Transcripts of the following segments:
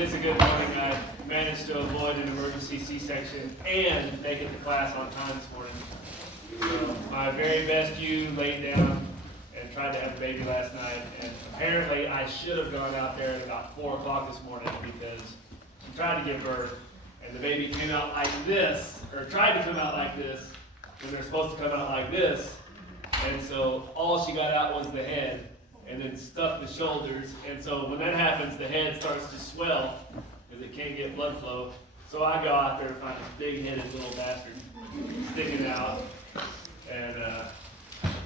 it is a good morning. I managed to avoid an emergency C-section and make it to class on time this morning. So my very best you laid down and tried to have a baby last night, and apparently I should have gone out there at about 4 o'clock this morning because she tried to give birth, and the baby came out like this, or tried to come out like this, when they're supposed to come out like this, and so all she got out was the head, and then stuck the shoulders, and so when that happens, the head starts to swell, because it can't get blood flow, so I go out there and find this big-headed little bastard sticking out, and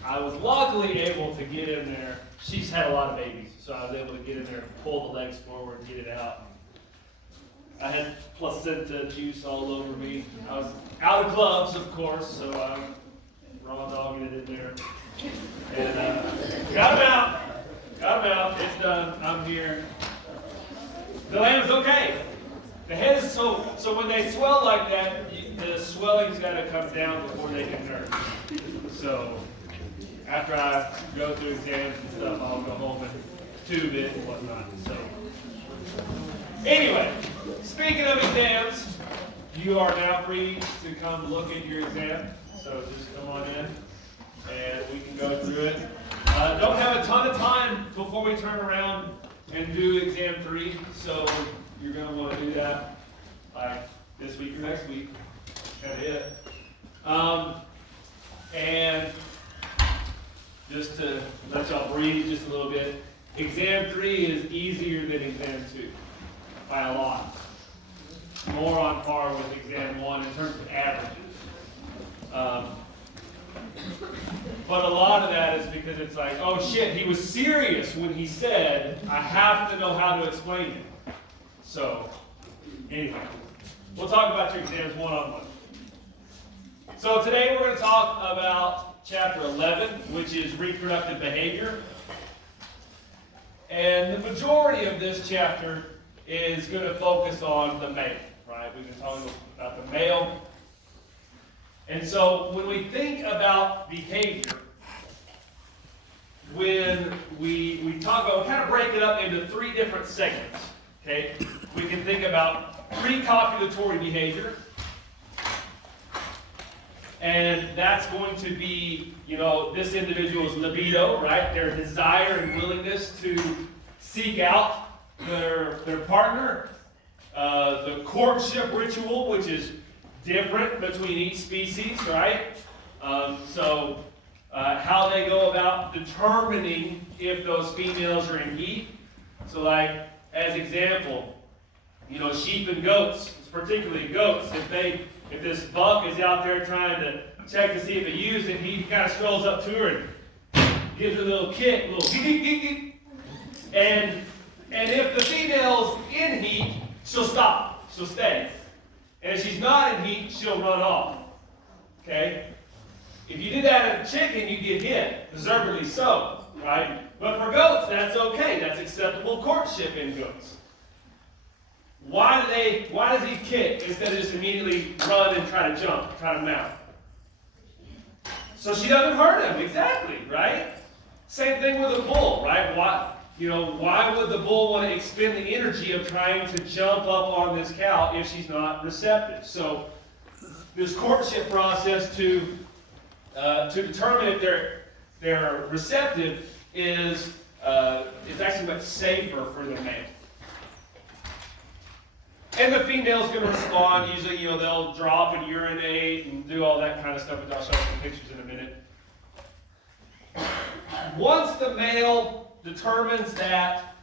I was luckily able to get in there. She's had a lot of babies, so I was able to get in there and pull the legs forward and get it out. I had placenta juice all over me. I was out of gloves, of course, so I'm raw dogging it in there. And got him out. Got him out. It's done. I'm here. The lamb's okay. The head is so when they swell like that, the swelling's got to come down before they can nurse. So after I go through exams and stuff, I'll go home and tube it and whatnot. So anyway, speaking of exams, you are now free to come look at your exam. So just come on in and we can go through it. Don't have a ton of time before we turn around and do exam 3, so you're going to want to do that like this week or next week. That's kind of it. And just to let y'all breathe just a little bit, exam 3 is easier than exam 2 by a lot. More on par with exam 1 in terms of averages. But a lot of that is because it's like, oh shit, he was serious when he said, I have to know how to explain it. So, anyway, we'll talk about your exams one-on-one. So today we're going to talk about chapter 11, which is reproductive behavior. And the majority of this chapter is going to focus on the male, right? We've been talking about the male. And so when we think about behavior, when we talk about, we kind of break it up into 3 different segments, okay? We can think about pre-copulatory behavior, and that's going to be, this individual's libido, right? Their desire and willingness to seek out their partner, the courtship ritual, which is different between each species, right? How they go about determining if those females are in heat. So like, as example, sheep and goats, particularly goats, if this buck is out there trying to check to see if it used it, he kind of strolls up to her and gives her a little kick, a little geek, geek, geek. And if the female's in heat, she'll stop, she'll stay. And if she's not in heat, she'll run off. Okay? If you did that at a chicken, you get hit. Deservedly so, right? But for goats, that's okay. That's acceptable courtship in goats. Why does he kick instead of just immediately run and try to jump, try to mount? So she doesn't hurt him, exactly, right? Same thing with a bull, right? Why would the bull want to expend the energy of trying to jump up on this cow if she's not receptive? So this courtship process to determine if they're receptive is actually much safer for the male. And the female's going to respond. Usually, they'll drop and urinate and do all that kind of stuff, which I'll show you some pictures in a minute. Once the male determines that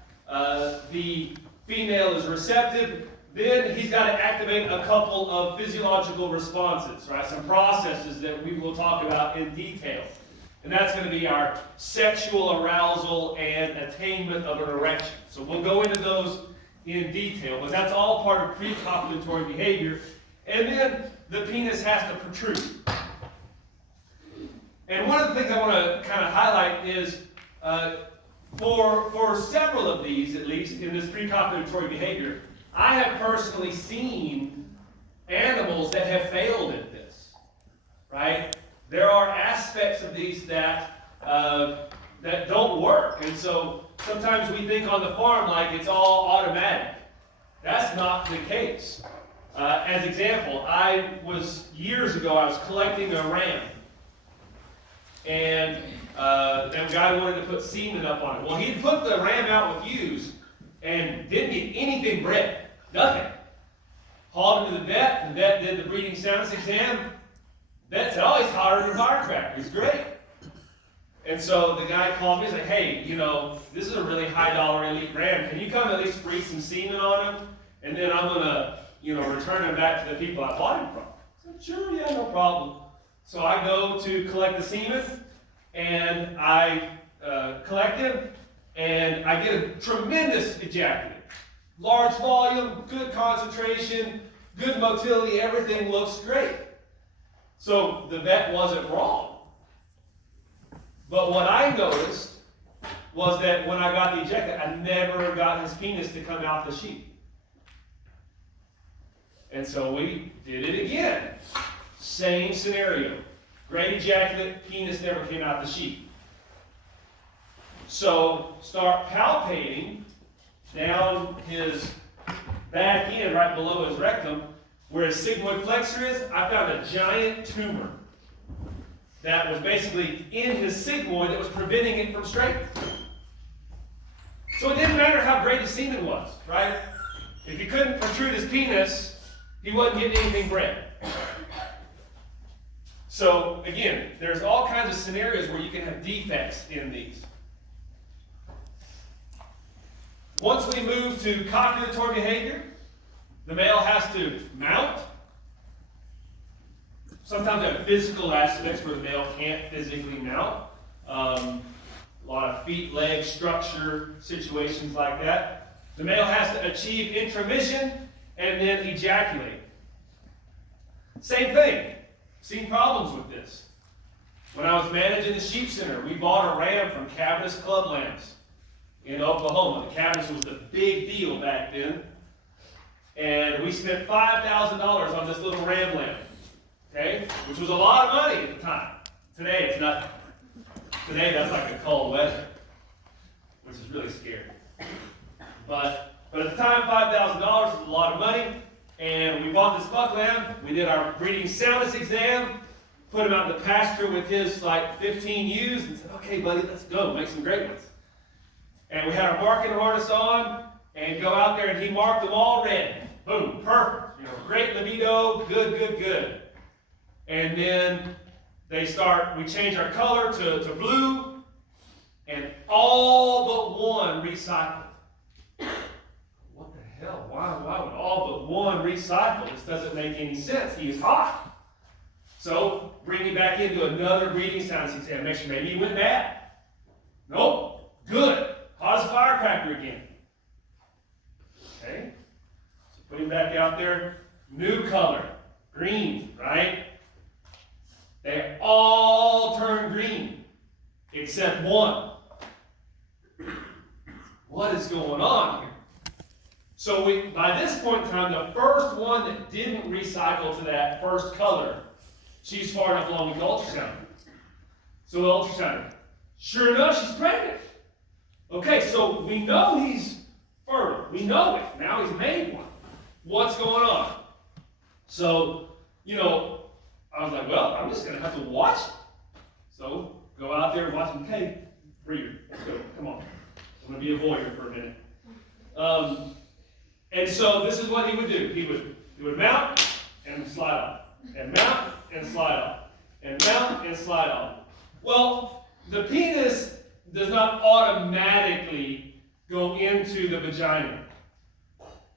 the female is receptive, then he's got to activate a couple of physiological responses, right? Some processes that we will talk about in detail. And that's going to be our sexual arousal and attainment of an erection. So we'll go into those in detail, but that's all part of pre-copulatory behavior. And then the penis has to protrude. And one of the things I want to kind of highlight is for several of these, at least, in this pre-copulatory behavior, I have personally seen animals that have failed at this, right? There are aspects of these that don't work. And so sometimes we think on the farm like it's all automatic. That's not the case. As example, years ago, I was collecting a ram. And that guy wanted to put semen up on it. Well, he'd put the ram out with ewes and didn't get anything bred. Nothing. Hauled him to the vet did the breeding soundness exam. Vet said, oh, he's hotter than a firecracker. He's great. And so the guy called me and said, hey, this is a really high dollar elite ram. Can you come at least breed some semen on him? And then I'm going to, return him back to the people I bought him from. I said, sure, yeah, no problem. So I go to collect the semen, and I collect him, and I get a tremendous ejaculate. Large volume, good concentration, good motility, everything looks great. So the vet wasn't wrong. But what I noticed was that when I got the ejaculate, I never got his penis to come out the sheep. And so we did it again. Same scenario. Great ejaculate, penis never came out the sheep. So start palpating down his back end, right below his rectum, where his sigmoid flexor is. I found a giant tumor that was basically in his sigmoid that was preventing it from straightening. So it didn't matter how great his semen was, right? If he couldn't protrude his penis, he wasn't getting anything bred. So again, there's all kinds of scenarios where you can have defects in these. Once we move to copulatory behavior, the male has to mount. Sometimes there are physical aspects where the male can't physically mount. A lot of feet, leg structure, situations like that. The male has to achieve intromission and then ejaculate. Same thing. Seen problems with this. When I was managing the sheep center, we bought a ram from Cavness Clublands in Oklahoma. The Cavness was the big deal back then. And we spent $5,000 on this little ram lamb. Okay? Which was a lot of money at the time. Today it's nothing. Today that's like a cold weather, which is really scary. But at the time, $5,000 was a lot of money. And we bought this buck lamb. We did our breeding soundness exam, put him out in the pasture with his 15 ewes, and said, okay, buddy, let's go, make some great ones. And we had our marking harness on, and go out there, and he marked them all red. Boom, perfect. Great libido, good. And then we change our color to blue, and all but one recycled. What the hell? Why would all but one recycle? This doesn't make any sense. He is hot. So bring him back into another breeding soundness exam. Make sure maybe he went bad. Nope. Good. Hot as a firecracker again. Okay? So put him back out there. New color. Green, right? They all turn green. Except one. What is going on here? So by this point in time, the first one that didn't recycle to that first color, she's far enough along with the ultrasound. So the ultrasound, sure enough, she's pregnant. Okay, so we know he's fertile. We know it. Now he's made one. What's going on? So, I was like, well, I'm just going to have to watch it. So go out there and watch him. Okay, breeder, let's go. Come on. I'm going to be a voyeur for a minute. And so this is what he would do. He would mount and slide off. And mount and slide off. And mount and slide off. Well, the penis does not automatically go into the vagina.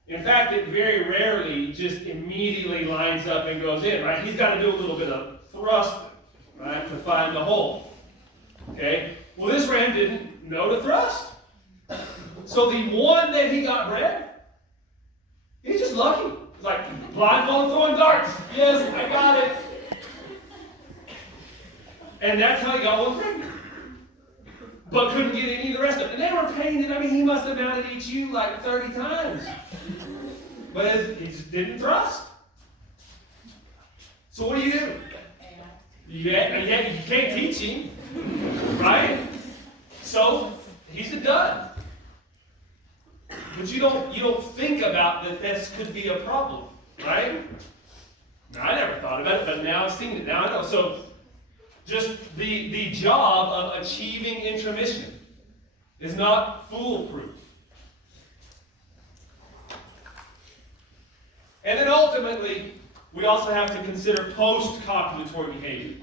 In fact, it very rarely just immediately lines up and goes in, right? He's got to do a little bit of thrust, right, to find the hole. Okay? Well, this ram didn't know to thrust. So the one that he got bred, he's just lucky. It's like blindfolded throwing darts. Yes, I got it. And that's how he got one pregnant. But couldn't get any of the rest of it. And they were painted. I mean, he must have mounted each ewe like 30 times. But he just didn't thrust. So what do? You can't teach him. Right? So he's a dud. But you don't think about that this could be a problem, right? Now, I never thought about it, but now I've seen it. Now I know. So just the job of achieving intromission is not foolproof. And then ultimately, we also have to consider post-copulatory behavior.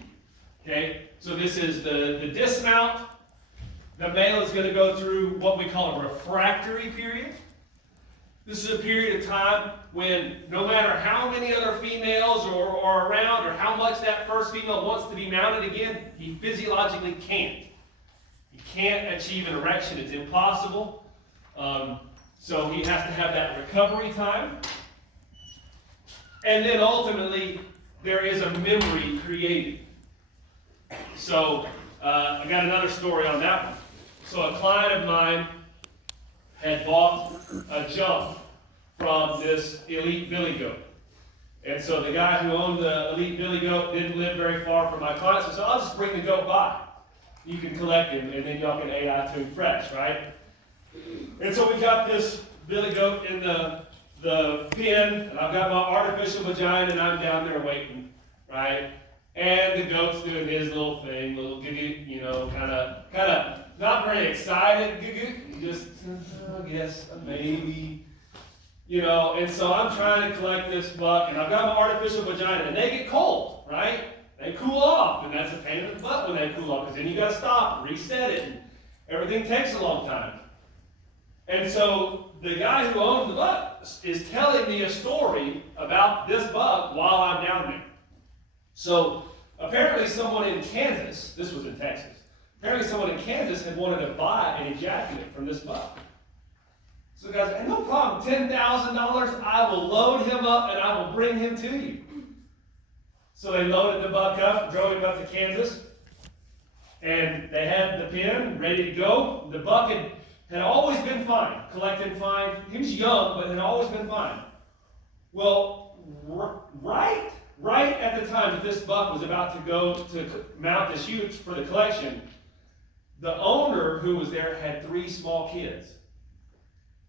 Okay? So this is the dismount. The male is going to go through what we call a refractory period. This is a period of time when no matter how many other females are around or how much that first female wants to be mounted again, he physiologically can't. He can't achieve an erection. It's impossible. So he has to have that recovery time. And then ultimately, there is a memory created. So I got another story on that one. So a client of mine had bought a jump from this elite billy goat. And so the guy who owned the elite billy goat didn't live very far from my client, so I'll just bring the goat by. You can collect him, and then y'all can AI to him fresh, right? And so we've got this billy goat in the pen, and I've got my artificial vagina, and I'm down there waiting, right? And the goat's doing his little thing, little goo-goo, you know, kind of not very excited, goo-goo, just, yes, maybe, you know. And so I'm trying to collect this buck, and I've got my artificial vagina, and they get cold, right? They cool off, and that's a pain in the butt when they cool off, because then you got to stop and reset it, and everything takes a long time. And so the guy who owns the buck is telling me a story about this buck while I'm down there. So apparently someone in Kansas, this was in Texas, apparently someone in Kansas had wanted to buy an ejaculate from this buck. So the guy said, hey, no problem, $10,000, I will load him up and I will bring him to you. So they loaded the buck up, drove him up to Kansas, and they had the pen ready to go. The buck had always been fine, collecting fine. He was young, but had always been fine. Well, right at the time that this buck was about to go to mount the chutes for the collection, the owner who was there had 3 small kids.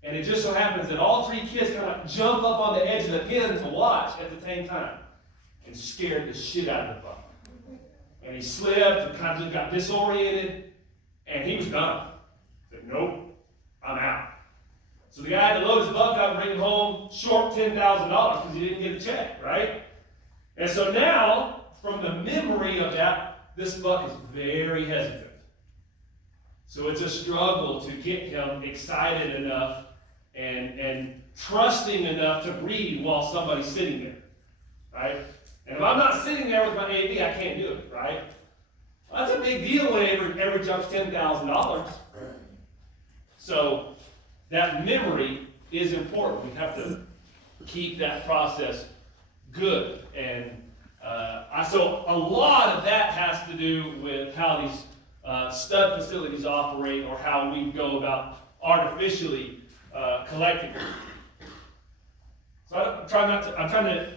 And it just so happens that all 3 kids kind of jump up on the edge of the pen to watch at the same time and scared the shit out of the buck. And he slipped and kind of just got disoriented, and he was done. He said, nope, I'm out. So the guy had to load his buck up and bring him home, short $10,000 because he didn't get a check, right? And so now, from the memory of that, this buck is very hesitant. So it's a struggle to get him excited enough and trusting enough to breathe while somebody's sitting there, right? And if I'm not sitting there with my AB, I can't do it, right? Well, that's a big deal when every jump's $10,000. So that memory is important. We have to keep that process good. And so a lot of that has to do with how these stud facilities operate or how we go about artificially collecting. So I'm trying to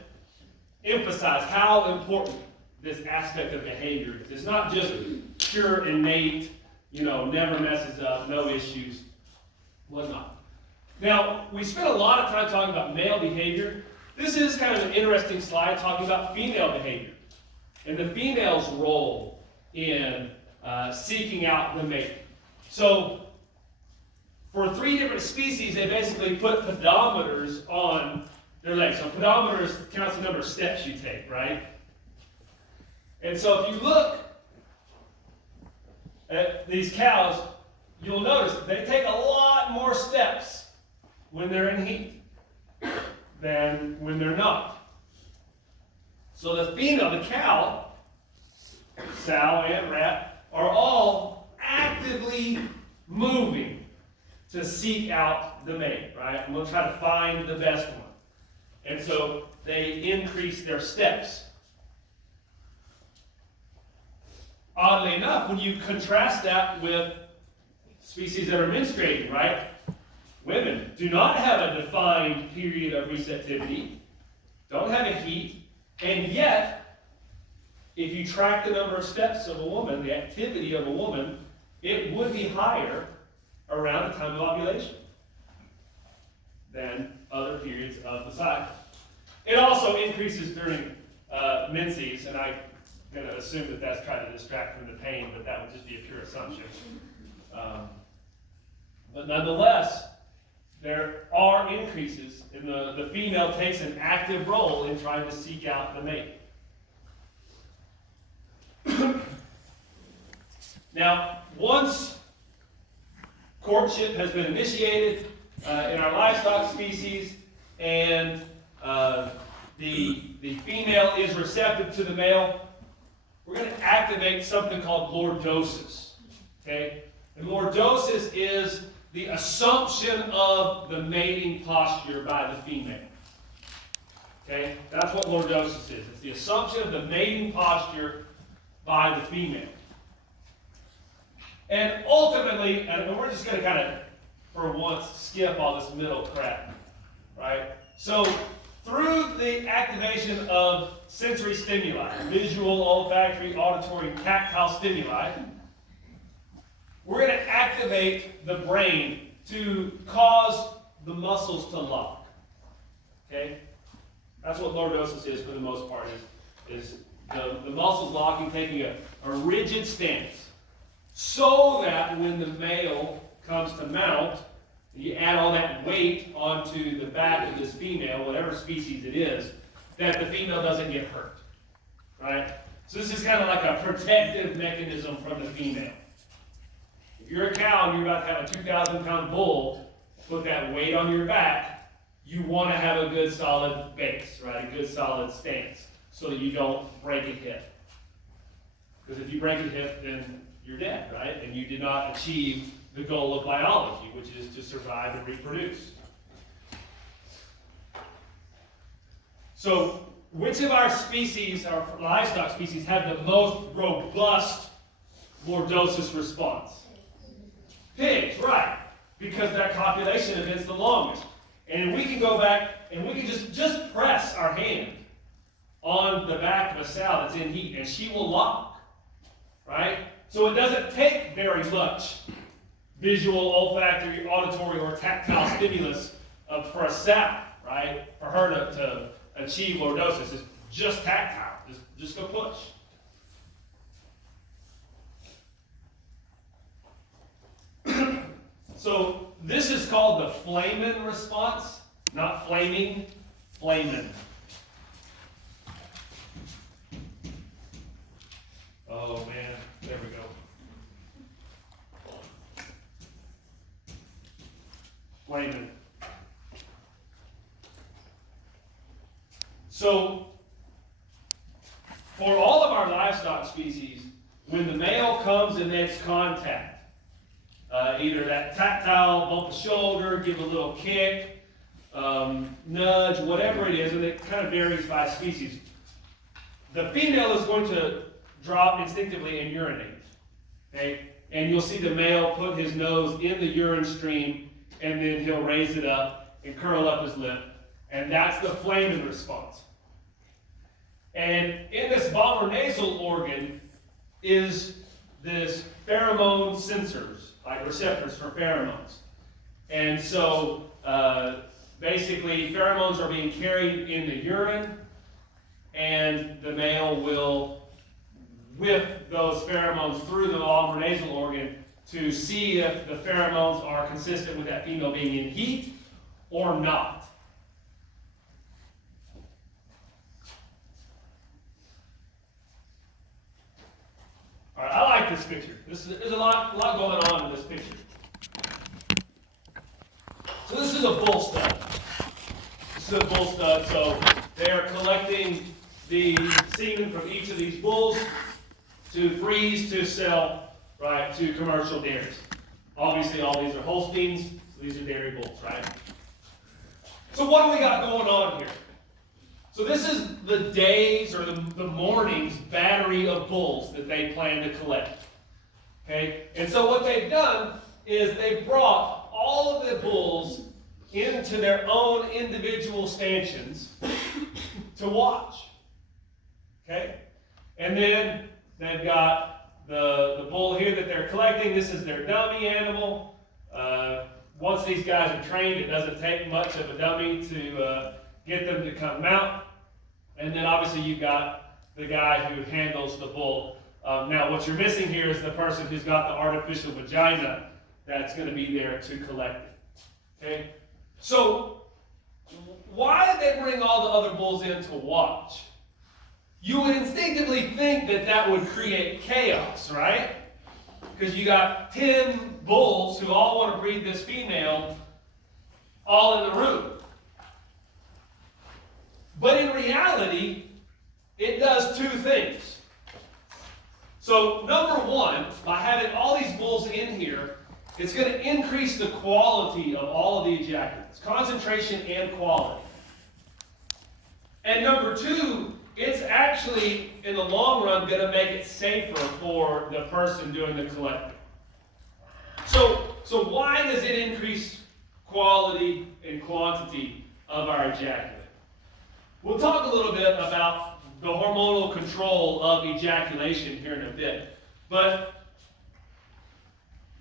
emphasize how important this aspect of behavior is. It's not just pure innate, never messes up, no issues, whatnot. Now, we spent a lot of time talking about male behavior. This is kind of an interesting slide talking about female behavior and the female's role in seeking out the mate. So, for 3 different species, they basically put pedometers on their legs. So pedometers counts the number of steps you take, right? And so if you look at these cows, you'll notice they take a lot more steps when they're in heat than when they're not. So the female, the cow, sow and rat, are all actively moving to seek out the mate, right? And we'll try to find the best one. And so they increase their steps. Oddly enough, when you contrast that with species that are menstruating, right? Women do not have a defined period of receptivity, don't have a heat, and yet, if you track the number of steps of a woman, the activity of a woman, it would be higher around the time of ovulation. than other periods of the cycle. It also increases during menses, and I'm going to assume that that's trying to distract from the pain, but that would just be a pure assumption. But nonetheless, there are increases, and the female takes an active role in trying to seek out the mate. Now, once courtship has been initiated in our livestock species, and the female is receptive to the male, we're going to activate something called lordosis. Okay? And lordosis is the assumption of the mating posture by the female. Okay? That's what lordosis is. It's the assumption of the mating posture by the female. And ultimately, and we're just going to kind of, for once, skip all this middle crap, right? So, through the activation of sensory stimuli, visual, olfactory, auditory, tactile stimuli, we're going to activate the brain to cause the muscles to lock. Okay? That's what lordosis is for the most part, is the muscles locking, taking a rigid stance. So that when the male comes to mount, you add all that weight onto the back of this female, whatever species it is, that the female doesn't get hurt. Right? So this is kind of like a protective mechanism from the female. If you're a cow and you're about to have a 2,000-pound bull, put that weight on your back, you want to have a good solid base, right? A good solid stance, so that you don't break a hip. Because if you break a hip, then you're dead, right? And you did not achieve the goal of biology, which is to survive and reproduce. So, which of our species, our livestock species, have the most robust lordosis response? Pigs, right? Because their copulation event's the longest. And we can go back and we can just press our hand on the back of a sow that's in heat, and she will lock, right? So it doesn't take very much visual, olfactory, auditory, or tactile stimulus for a sow, right? For her to achieve lordosis. It's just tactile. Just go push. So this is called the flamen response, not flaming, flamen. Oh man, there we go. Flamen. So, for all of our livestock species, when the male comes and makes contact, either that tactile, bump the shoulder, give a little kick, nudge, whatever it is, and it kind of varies by species, the female is going to drop instinctively and urinate. Okay? And you'll see the male put his nose in the urine stream, and then he'll raise it up and curl up his lip. And that's the flamen response. And in this vomer nasal organ is this pheromone sensors, like receptors for pheromones. And so basically pheromones are being carried in the urine, and the male will whiff those pheromones through the vomer nasal organ to see if the pheromones are consistent with that female being in heat or not. All right, I like this picture. There's a lot going on in this picture. So this is a bull stud. This is a bull stud. So they are collecting the semen from each of these bulls to freeze to sell, right, to commercial dairies. Obviously, all these are Holsteins, so these are dairy bulls, right? So what do we got going on here? So this is the days or the morning's battery of bulls that they plan to collect. Okay? And so what they've done is they've brought all of the bulls into their own individual stanchions to watch. Okay? And then they've got the bull here that they're collecting. This is their dummy animal. once these guys are trained, it doesn't take much of a dummy to get them to come out. And then obviously you've got the guy who handles the bull. Now what you're missing here is the person who's got the artificial vagina that's going to be there to collect it. Okay? So why did they bring all the other bulls in to watch? You would instinctively think that that would create chaos, right? Because you got 10 bulls who all want to breed this female all in the room. But in reality, it does two things. So number one, by having all these bulls in here, it's going to increase the quality of all of the ejaculates, concentration and quality. And number two, it's actually, in the long run, going to make it safer for the person doing the collecting. So why does it increase quality and quantity of our ejaculate? We'll talk a little bit about the hormonal control of ejaculation here in a bit. But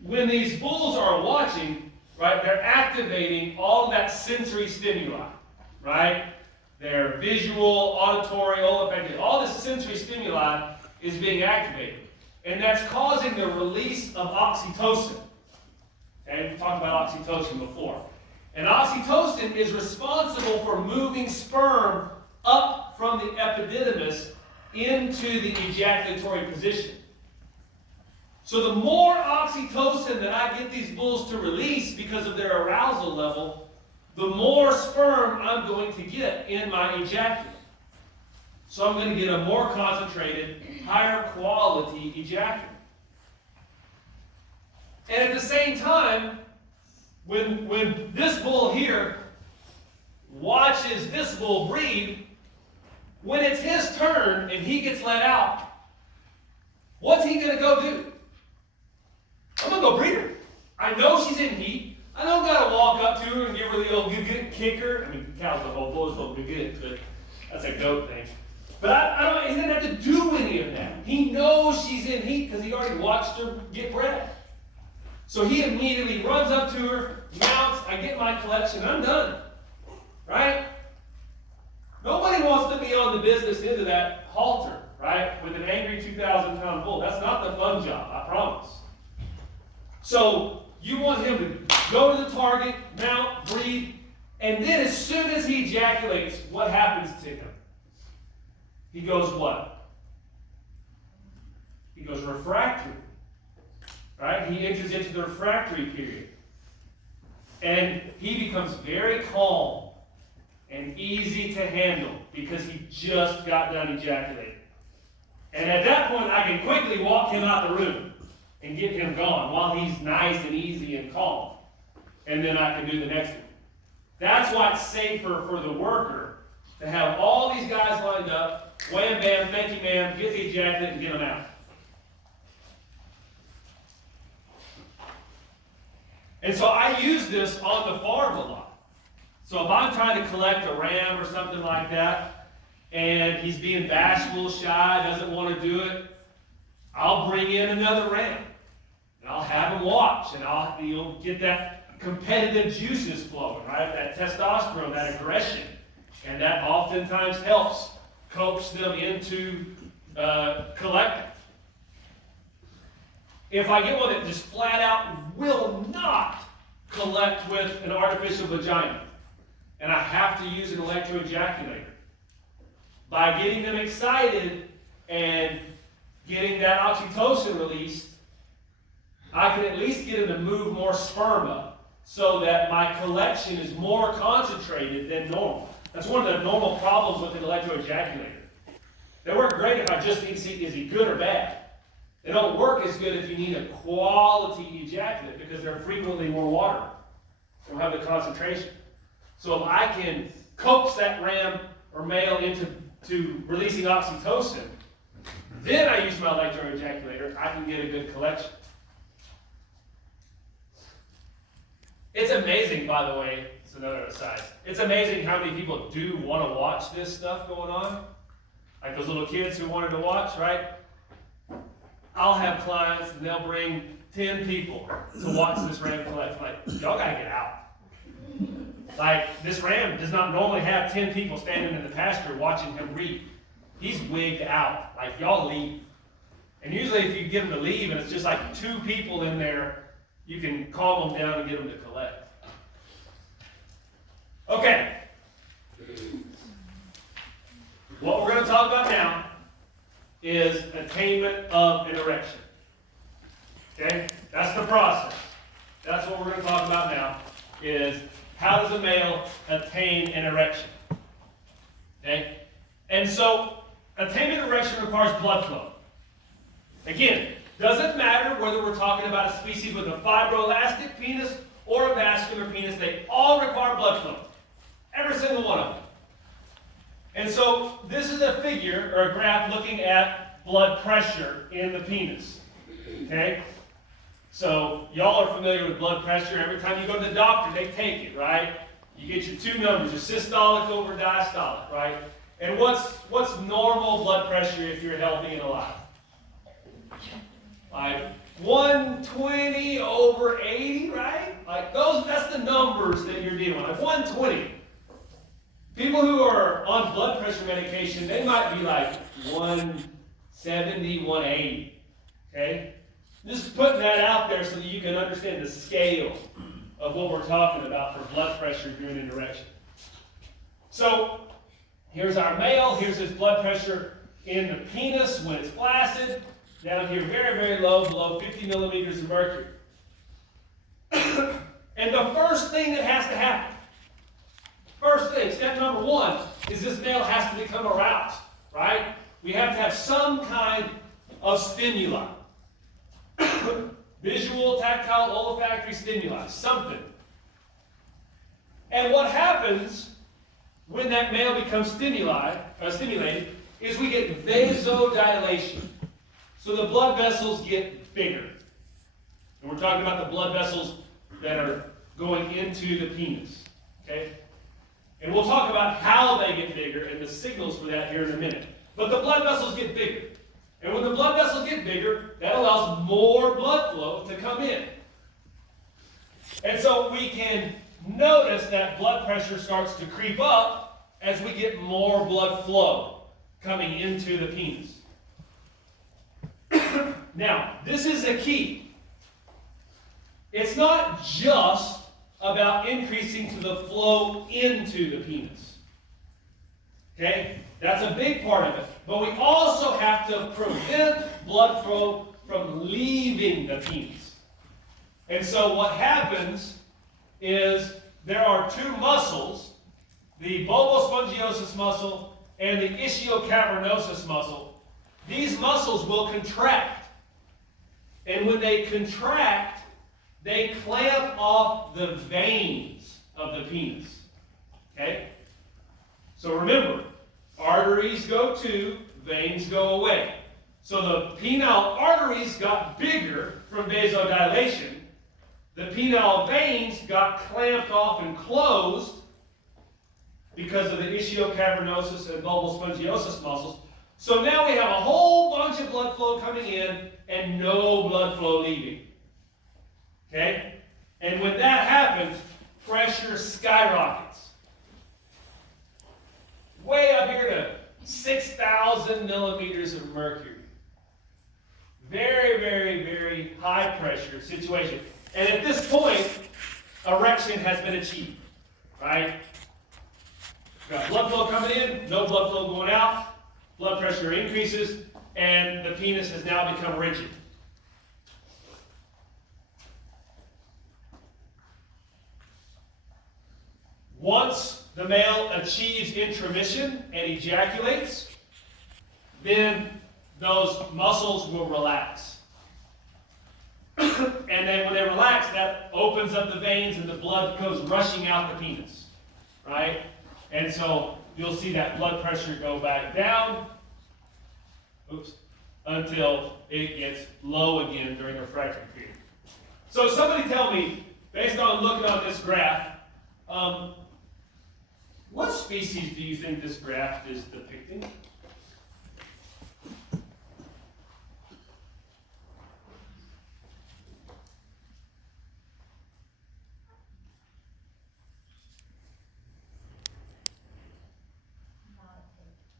when these bulls are watching, right, they're activating all of that sensory stimuli, right? Their visual, auditory, olfactory, all this sensory stimuli is being activated. And that's causing the release of oxytocin. Okay, we talked about oxytocin before. And oxytocin is responsible for moving sperm up from the epididymis into the ejaculatory position. So the more oxytocin that I get these bulls to release because of their arousal level, the more sperm I'm going to get in my ejaculate. So I'm going to get a more concentrated, higher quality ejaculate. And at the same time, when this bull here watches this bull breed, when it's his turn and he gets let out, what's he going to go do? I'm going to go breed her. I know she's in heat. I don't got to walk up to her and give her the old good kicker. I mean, cows don't hold bulls don't good, but that's a goat thing. But he doesn't have to do any of that. He knows she's in heat because he already watched her get bred. So he immediately runs up to her, mounts, I get my collection, I'm done. Right? Nobody wants to be on the business end of that halter, right? With an angry 2,000-pound bull. That's not the fun job, I promise. So you want him to go to the target, mount, breed, and then as soon as he ejaculates, what happens to him? He goes what? He goes refractory. Right? He enters into the refractory period. And he becomes very calm and easy to handle because he just got done ejaculating. And at that point, I can quickly walk him out the room and get him gone while he's nice and easy and calm. And then I can do the next one. That's why it's safer for the worker to have all these guys lined up, wham, bam, thank you, ma'am, get the ejaculate and get them out. And so I use this on the farm a lot. So if I'm trying to collect a ram or something like that, and he's being bashful, shy, doesn't want to do it, I'll bring in another ram. And I'll have him watch, and you'll get that competitive juices flowing, right? That testosterone, that aggression. And that oftentimes helps coax them into collecting. If I get one that just flat out will not collect with an artificial vagina, and I have to use an electroejaculator, by getting them excited and getting that oxytocin released, I can at least get them to move more sperm up so that my collection is more concentrated than normal. That's one of the normal problems with an electroejaculator. They work great if I just need to see, is he good or bad? They don't work as good if you need a quality ejaculate because they're frequently more water. They don't have the concentration. So if I can coax that ram or male into releasing oxytocin, then I use my electroejaculator, I can get a good collection. It's amazing, by the way, it's another aside. It's amazing how many people do want to watch this stuff going on. Like those little kids who wanted to watch, right? I'll have clients and they'll bring 10 people to watch this ram collect. Like, y'all gotta get out. Like, this ram does not normally have 10 people standing in the pasture watching him reap. He's wigged out. Like, y'all leave. And usually if you get them to leave and it's just like 2 people in there, you can calm them down and get them to collect. Okay. What we're going to talk about now is attainment of an erection. Okay? That's the process. That's what we're going to talk about now, is how does a male attain an erection? Okay? And so, attainment of erection requires blood flow. Again, doesn't matter whether we're talking about a species with a fibroelastic penis or a vascular penis, they all require blood flow. Every single one of them. And so, this is a figure, or a graph, looking at blood pressure in the penis. Okay? So, y'all are familiar with blood pressure. Every time you go to the doctor, they take it, right? You get your 2 numbers, your systolic over diastolic, right? And what's normal blood pressure if you're healthy and alive? Like 120 over 80, right? Like that's the numbers that you're dealing with. Like 120. People who are on blood pressure medication, they might be like 170, 180. Okay? Just putting that out there so that you can understand the scale of what we're talking about for blood pressure during an erection. So, here's our male. Here's his blood pressure in the penis when it's flaccid. Down here, very, very low, below 50 millimeters of mercury. And the first thing that has to happen, first thing, step number 1, is this male has to become aroused, right? We have to have some kind of stimuli. Visual, tactile, olfactory stimuli, something. And what happens when that male becomes stimulated is we get vasodilation. So the blood vessels get bigger. And we're talking about the blood vessels that are going into the penis. Okay? And we'll talk about how they get bigger and the signals for that here in a minute. But the blood vessels get bigger. And when the blood vessels get bigger, that allows more blood flow to come in. And so we can notice that blood pressure starts to creep up as we get more blood flow coming into the penis. Now, this is a key. It's not just about increasing to the flow into the penis. Okay? That's a big part of it. But we also have to prevent blood flow from leaving the penis. And so what happens is there are 2 muscles, the bulbospongiosus muscle and the ischiocavernous muscle. These muscles will contract. And when they contract, they clamp off the veins of the penis. Okay? So remember, arteries go to, veins go away. So the penile arteries got bigger from vasodilation. The penile veins got clamped off and closed because of the ischiocavernous and bulbospongiosus muscles. So now we have a whole bunch of blood flow coming in and no blood flow leaving. Okay? And when that happens, pressure skyrockets. Way up here to 6,000 millimeters of mercury. Very, very, very high pressure situation. And at this point, erection has been achieved. Right? Got blood flow coming in, no blood flow going out. Blood pressure increases, and the penis has now become rigid. Once the male achieves intromission and ejaculates, then those muscles will relax. And then when they relax, that opens up the veins and the blood goes rushing out the penis. Right? And so you'll see that blood pressure go back down, until it gets low again during the refractory period. So somebody tell me, based on looking on this graph, what species do you think this graph is depicting?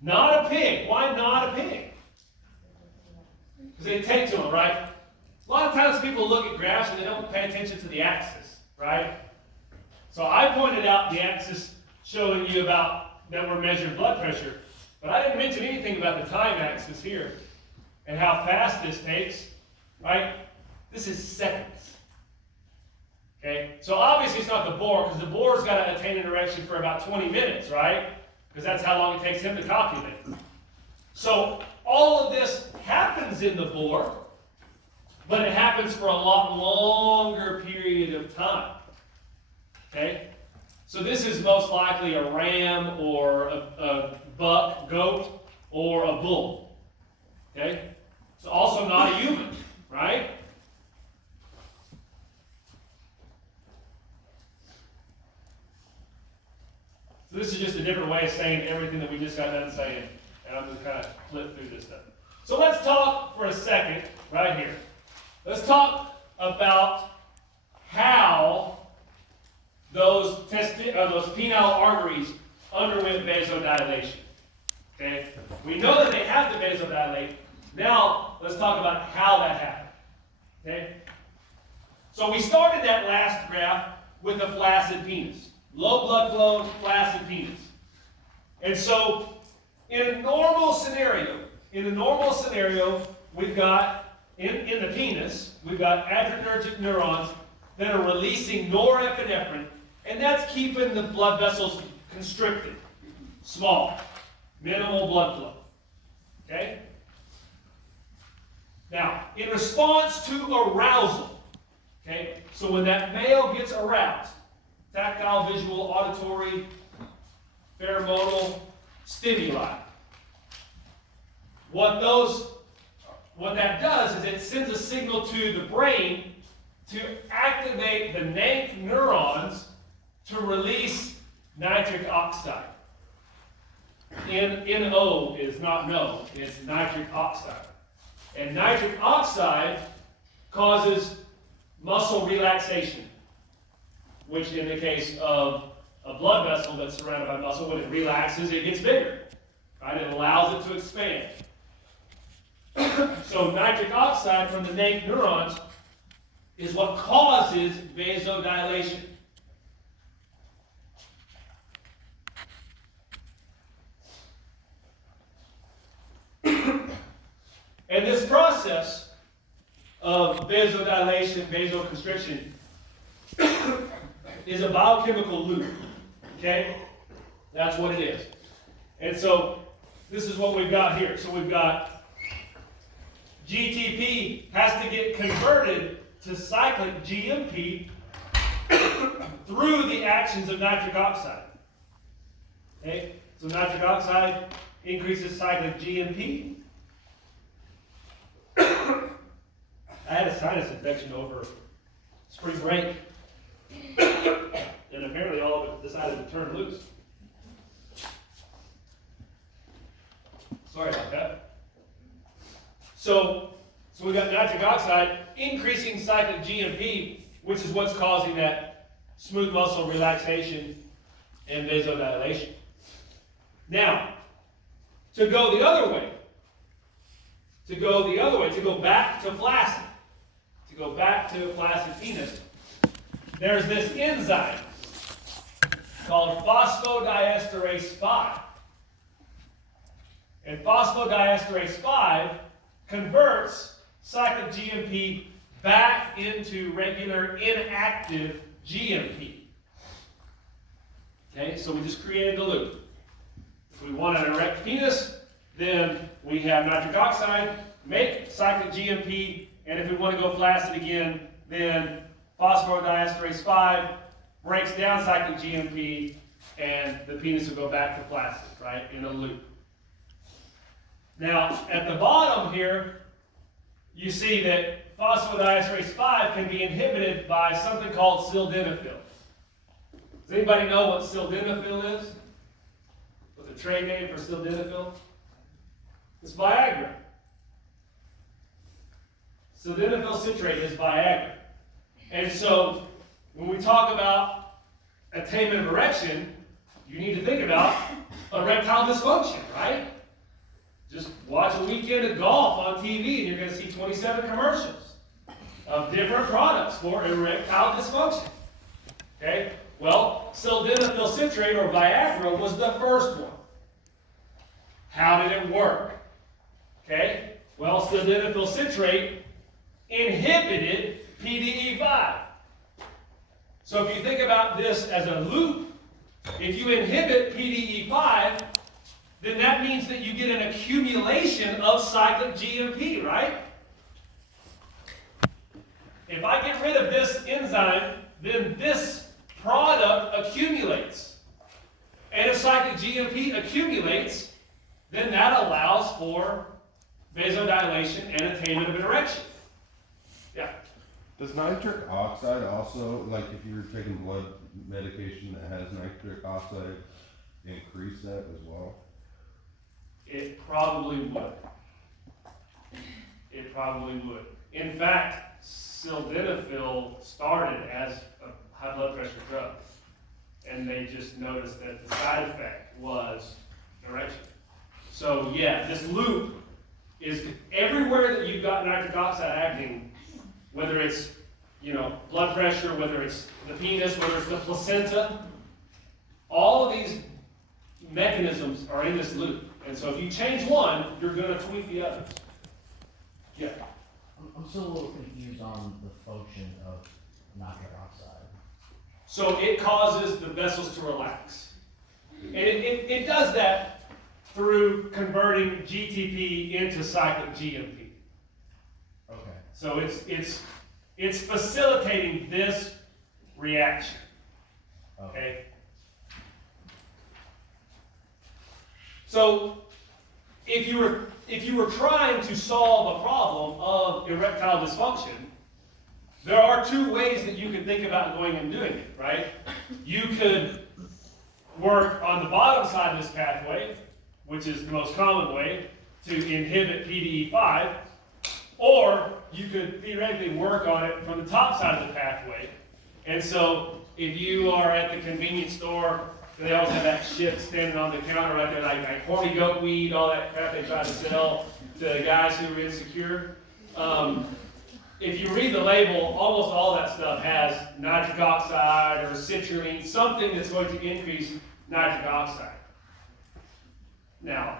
Not a pig. Why not a pig? Because they take to them, right? A lot of times people look at graphs and they don't pay attention to the axis, right? So I pointed out the axis showing you about that we're measuring blood pressure, but I didn't mention anything about the time axis here and how fast this takes, right? This is seconds. Okay? So obviously it's not the boar, because the boar's got to attain an erection for about 20 minutes, right? Because that's how long it takes him to copulate. So all of this happens in the boar, but it happens for a lot longer period of time. Okay? So this is most likely a ram or a buck, goat, or a bull. Okay? It's also not a human, right? So this is just a different way of saying everything that we just got done saying. And I'm going to kind of flip through this stuff. So let's talk for a second, right here. Let's talk about how those penile arteries underwent vasodilation. Okay? We know that they have to vasodilate. Now, let's talk about how that happened. Okay? So we started that last graph with a flaccid penis. Low blood flow, flaccid penis. And so, in a normal scenario, we've got, in the penis, we've got adrenergic neurons that are releasing norepinephrine, and that's keeping the blood vessels constricted, small, minimal blood flow. Okay? Now, in response to arousal, okay, so when that male gets aroused, tactile, visual, auditory, pheromonal stimuli, what that does is it sends a signal to the brain to activate the NANK neurons to release nitric oxide. NO is not no, it's nitric oxide. And nitric oxide causes muscle relaxation, which in the case of a blood vessel that's surrounded by muscle, when it relaxes, it gets bigger. Right? It allows it to expand. So nitric oxide from the NANK neurons is what causes vasodilation. And this process of vasodilation, vasoconstriction, is a biochemical loop. Okay? That's what it is. And so this is what we've got here. So we've got GTP has to get converted to cyclic GMP through the actions of nitric oxide. Okay? So nitric oxide increases cyclic GMP. I had a sinus infection over spring break, and apparently all of it decided to turn loose. Sorry about that. So we got nitric oxide increasing cyclic GMP, which is what's causing that smooth muscle relaxation and vasodilation. Now, to go the other way, to go back to flaccid, penis, there's this enzyme called phosphodiesterase 5. And phosphodiesterase 5 converts cyclic GMP back into regular inactive GMP. Okay, so we just created a loop. If we want an erect penis, then we have nitric oxide, make cyclic GMP, and if we want to go flaccid again, then phosphodiesterase 5 breaks down cyclic GMP, and the penis will go back to flaccid, right, in a loop. Now, at the bottom here, you see that phosphodiesterase 5 can be inhibited by something called sildenafil. Does anybody know what sildenafil is? What's the trade name for sildenafil? It's Viagra. Sildenafil citrate is Viagra. And so, when we talk about attainment of erection, you need to think about erectile dysfunction, right? Just watch a weekend of golf on TV and you're going to see 27 commercials of different products for erectile dysfunction. Okay? Well, sildenafil citrate or Viagra was the first one. How did it work? Okay? Well, sildenafil citrate inhibited PDE5. So if you think about this as a loop, if you inhibit PDE5, then that means that you get an accumulation of cyclic GMP, right? If I get rid of this enzyme, then this product accumulates. And if cyclic GMP accumulates, then that allows for vasodilation and attainment of an erection. Yeah. Does nitric oxide also, like if you're taking blood medication that has nitric oxide, increase that as well? It probably would. It probably would. In fact, sildenafil started as a high blood pressure drug. And they just noticed that the side effect was erection. So yeah, this loop is everywhere that you've got nitric oxide acting, whether it's, blood pressure, whether it's the penis, whether it's the placenta, all of these mechanisms are in this loop. And so if you change one, you're going to tweak the others. Yeah. I'm still a little confused on the function of nitric oxide. So it causes the vessels to relax. And it does that through converting GTP into cyclic GMP. Okay. So it's facilitating this reaction. Okay? So if you were trying to solve a problem of erectile dysfunction, there are two ways that you can think about going and doing it, right? You could work on the bottom side of this pathway, which is the most common way, to inhibit PDE5, or you could theoretically work on it from the top side of the pathway. And so if you are at the convenience store, they always have that shit standing on the counter right there, like horny goat weed, all that crap they try to sell to the guys who are insecure. If you read the label, almost all that stuff has nitric oxide or citrulline, something that's going to increase nitric oxide. Now,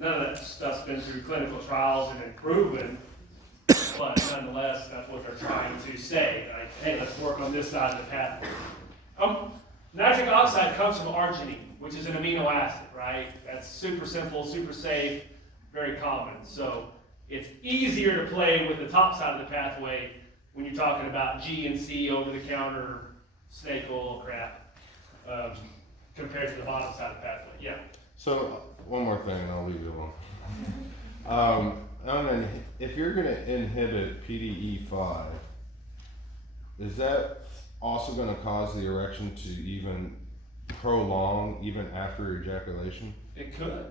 none of that stuff's been through clinical trials and been proven, but nonetheless, that's what they're trying to say. Like, hey, let's work on this side of the pathway. Nitric oxide comes from arginine, which is an amino acid, right? That's super simple, super safe, very common. So it's easier to play with the top side of the pathway when you're talking about G and C over-the-counter snake oil crap compared to the bottom side of the pathway. Yeah. So one more thing, and I'll leave you alone. If you're going to inhibit PDE5, is that also going to cause the erection to even prolong even after ejaculation? It could.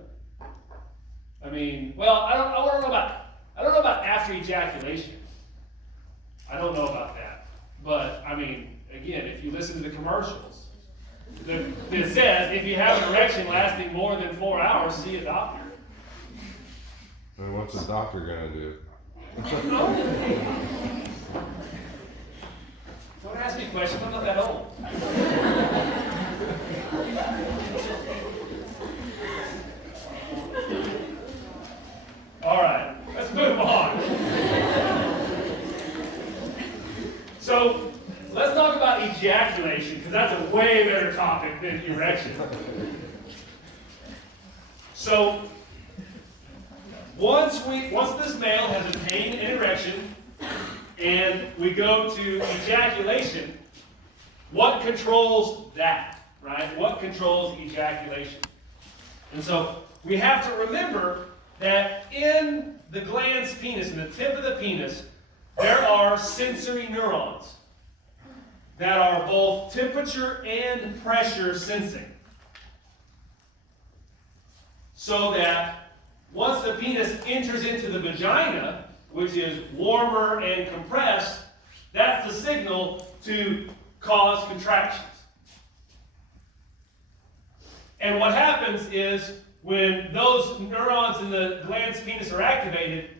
I mean, well, I don't know about after ejaculation. I don't know about that. But I mean, again, if you listen to the commercials, it says if you have an erection lasting more than 4 hours, see a doctor. And what's a doctor going to do? Don't ask me questions, I'm not that old. All right, let's move on. So, let's talk about ejaculation, because that's a way better topic than erection. So, once this male has attained an erection, and we go to ejaculation, what controls that, right? What controls ejaculation? And so we have to remember that in the glans penis, in the tip of the penis, there are sensory neurons that are both temperature and pressure sensing. So that once the penis enters into the vagina, which is warmer and compressed, that's the signal to cause contractions. And what happens is when those neurons in the glans penis are activated,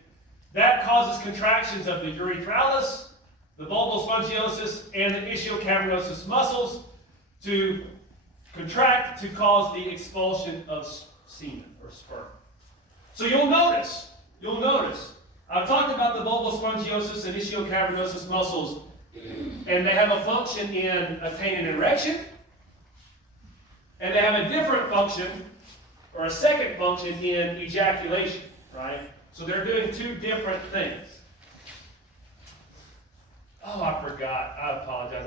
that causes contractions of the urethralis, the bulbal spongiosus, and the ischiocavernosus muscles to contract to cause the expulsion of semen or sperm. So you'll notice, I've talked about the bulbal spongiosus and ischiocavernosus muscles, and they have a function in attaining an erection, and they have a different function, or a second function in ejaculation, right? So they're doing two different things. Oh, I forgot. I apologize.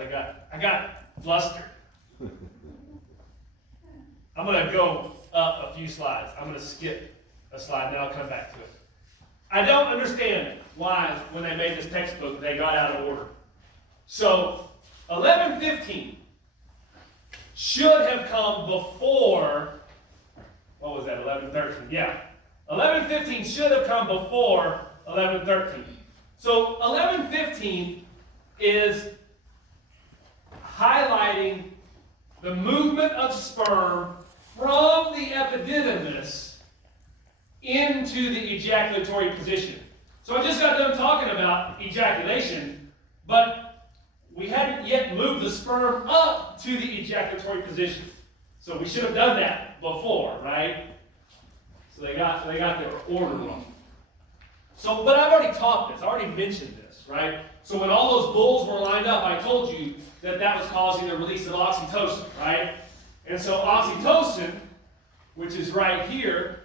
I got flustered. I'm going to go up a few slides. I'm going to skip a slide, and then I'll come back to it. I don't understand why, when they made this textbook, they got out of order. So, 11:15 should have come before, what was that, 11:13? Yeah. 11:15 should have come before 11:13. So, 11:15 is highlighting the movement of sperm from the epididymis into the ejaculatory position. So I just got done talking about ejaculation, but we hadn't yet moved the sperm up to the ejaculatory position. So we should have done that before, right? So they got their order wrong. So, but I've already taught this, I already mentioned this, right? So when all those bulls were lined up, I told you that that was causing the release of oxytocin, right? And so oxytocin, which is right here,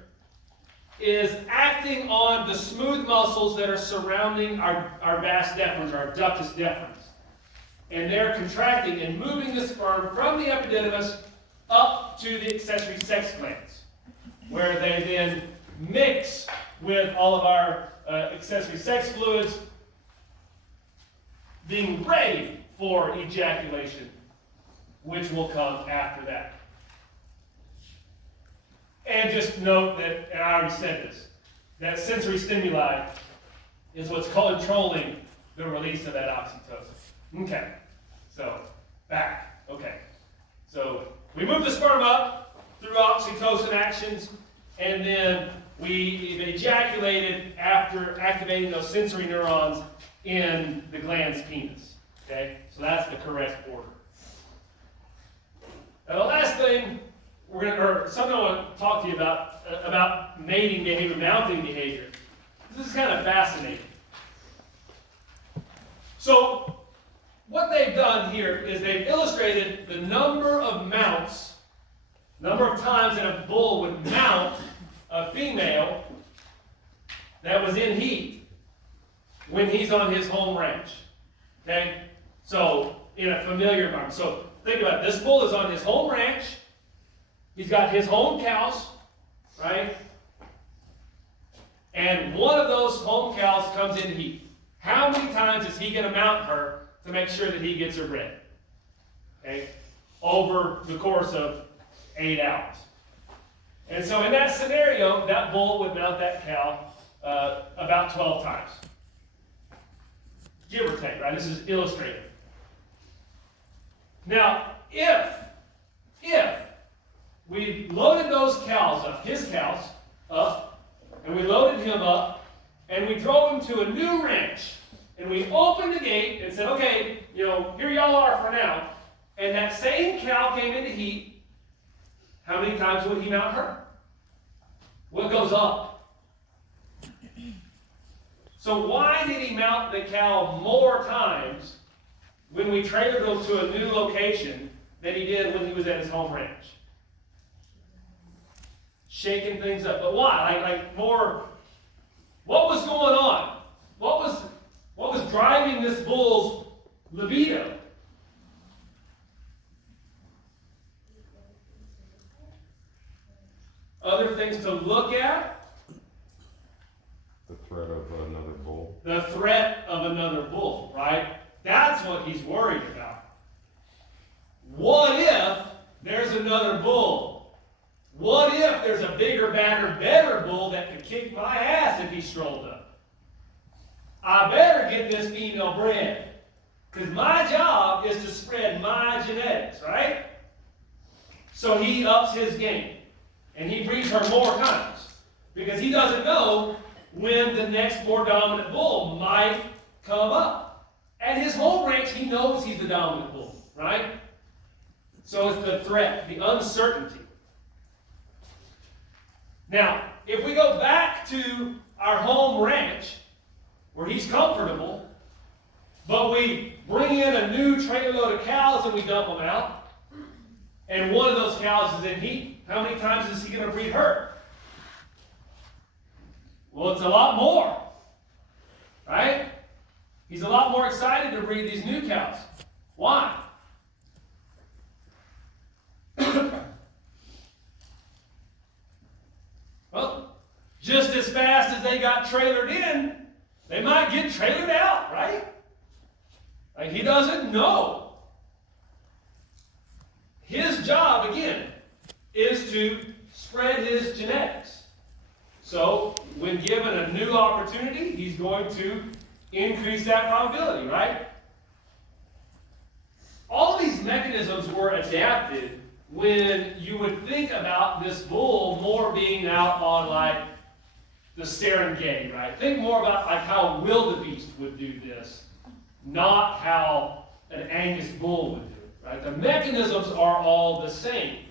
is acting on the smooth muscles that are surrounding our vas deferens, our ductus deferens. And they're contracting and moving the sperm from the epididymis up to the accessory sex glands, where they then mix with all of our accessory sex fluids, being ready for ejaculation, which will come after that. And just note that, and I already said this, that sensory stimuli is what's controlling the release of that oxytocin. Okay, so back. Okay, so we move the sperm up through oxytocin actions, and then we ejaculated after activating those sensory neurons in the glans penis. Okay, so that's the correct order. Now the last thing something I want to talk to you about mating behavior, mounting behavior. This is kind of fascinating. So what they've done here is they've illustrated the number of mounts, number of times that a bull would mount a female that was in heat when he's on his home ranch. Okay? So in a familiar environment. So think about it. This bull is on his home ranch. He's got his home cows, right? And one of those home cows comes into heat. How many times is he going to mount her to make sure that he gets her bred? Okay? Over the course of 8 hours. And so in that scenario, that bull would mount that cow about 12 times. Give or take, right? This is illustrative. Now, if we loaded those cows up, his cows up, and we loaded him up, and we drove him to a new ranch, and we opened the gate and said, okay, here y'all are for now, and that same cow came into heat, how many times would he mount her? Well, it goes up. So why did he mount the cow more times when we trailered him to a new location than he did when he was at his home ranch? Shaking things up. But why? Like more, what was going on? What was driving this bull's libido? Other things to look at? The threat of another bull. The threat of another bull, right? That's what he's worried about. What if there's another bull? What if there's a bigger, badder, better bull that could kick my ass if he strolled up? I better get this female bred, because my job is to spread my genetics, right? So he ups his game, and he breeds her more times, because he doesn't know when the next more dominant bull might come up. At his home ranch, he knows he's the dominant bull, right? So it's the threat, the uncertainty. Now, if we go back to our home ranch, where he's comfortable, but we bring in a new trailer load of cows and we dump them out, and one of those cows is in heat, how many times is he going to breed her? Well, it's a lot more, right? He's a lot more excited to breed these new cows. Why? Well, just as fast as they got trailered in, they might get trailered out, right? Like, he doesn't know. His job, again, is to spread his genetics. So, when given a new opportunity, he's going to increase that probability, right? All of these mechanisms were adapted when you would think about this bull more being out on, like, the Serengeti, right? Think more about like how wildebeest would do this, not how an Angus bull would do it, right? The mechanisms are all the same.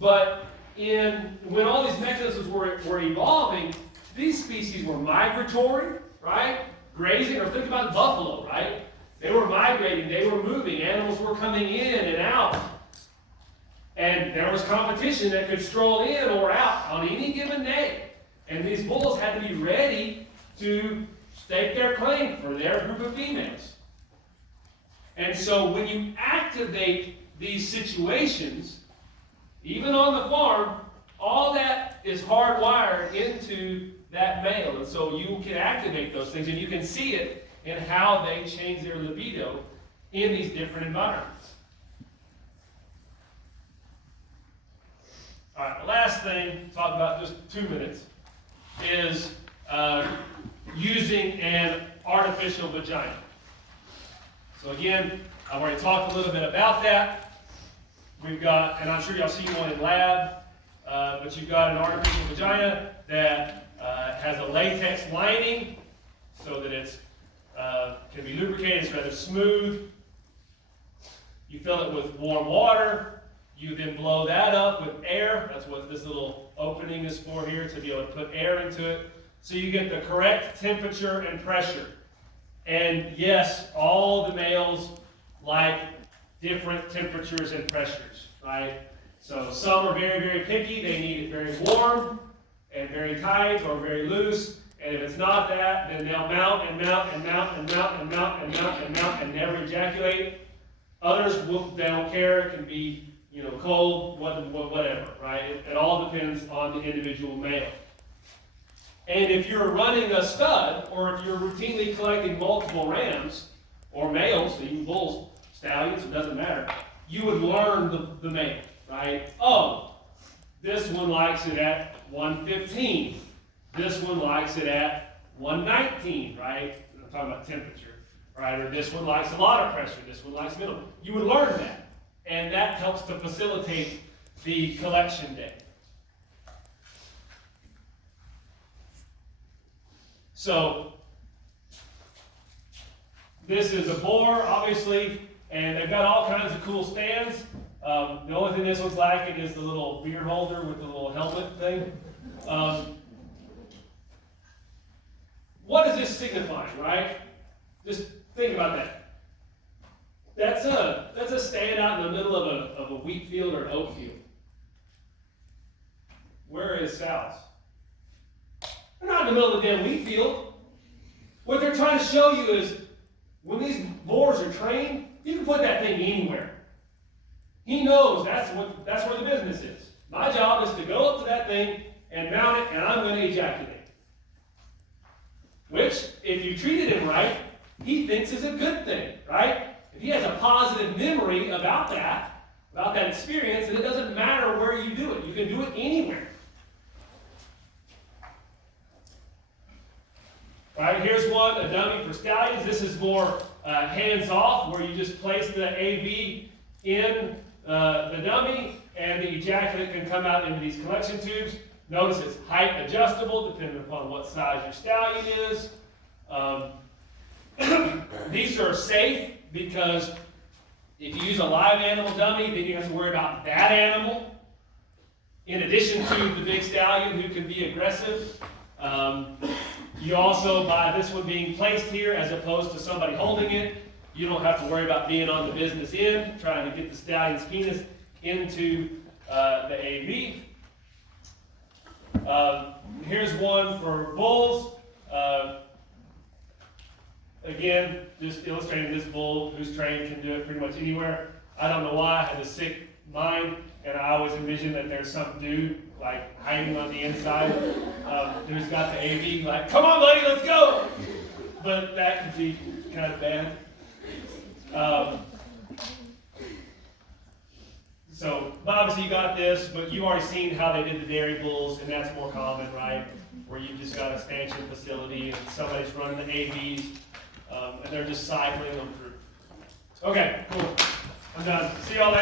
But when all these mechanisms were evolving, these species were migratory, right? Grazing, or think about buffalo, right? They were migrating, they were moving, animals were coming in and out. And there was competition that could stroll in or out on any given day. And these bulls had to be ready to stake their claim for their group of females. And so when you activate these situations, even on the farm, all that is hardwired into that male. And so you can activate those things, and you can see it in how they change their libido in these different environments. All right, the last thing, talk about just 2 minutes, is using an artificial vagina. So again, I've already talked a little bit about that. We've got, and I'm sure y'all seen one in lab, but you've got an artificial vagina that has a latex lining so that it's can be lubricated, it's rather smooth. You fill it with warm water. You then blow that up with air. That's what this little opening is for here, to be able to put air into it. So you get the correct temperature and pressure. And yes, all the males like different temperatures and pressures, right? So some are very, very picky. They need it very warm and very tight or very loose. And if it's not that, then they'll mount and mount and mount and mount and mount and mount and mount and never ejaculate. Others, they don't care. It can be, cold, whatever, right? It all depends on the individual male. And if you're running a stud, or if you're routinely collecting multiple rams, or males, even bulls, stallions, it doesn't matter, you would learn the male, right? Oh, this one likes it at 115. This one likes it at 119, right? I'm talking about temperature, right? Or this one likes a lot of pressure. This one likes minimal. You would learn that. And that helps to facilitate the collection day. So, this is a boar, obviously, and they've got all kinds of cool stands. The only thing this one's lacking is the little beer holder with the little helmet thing. What does this signify, right? Just think about that. That's a stand out in the middle of a wheat field or an oat field. Where is Sal's? They're not in the middle of the damn wheat field. What they're trying to show you is, when these boars are trained, you can put that thing anywhere. He knows that's where the business is. My job is to go up to that thing and mount it, and I'm going to ejaculate. Which, if you treated him right, he thinks is a good thing, right? If he has a positive memory about that experience, then it doesn't matter where you do it. You can do it anywhere. Right, here's one, a dummy for stallions. This is more hands-off, where you just place the AV in the dummy and the ejaculate can come out into these collection tubes. Notice it's height adjustable depending upon what size your stallion is. These are safe because if you use a live animal dummy, then you have to worry about that animal in addition to the big stallion who can be aggressive. You also, by this one being placed here as opposed to somebody holding it, you don't have to worry about being on the business end, trying to get the stallion's penis into the AV. Here's one for bulls. Again, just illustrating this bull who's trained can do it pretty much anywhere. I don't know why I had a sick mind, and I always envisioned that there's some dude like hiding on the inside who's got the AV, like, come on, buddy, let's go. But that could be kind of bad. But obviously you got this, but you've already seen how they did the dairy bulls, and that's more common, right? Where you just got a stanchion facility and somebody's running the AVs, and they're just cycling them through. Okay, cool. I'm done. See y'all later.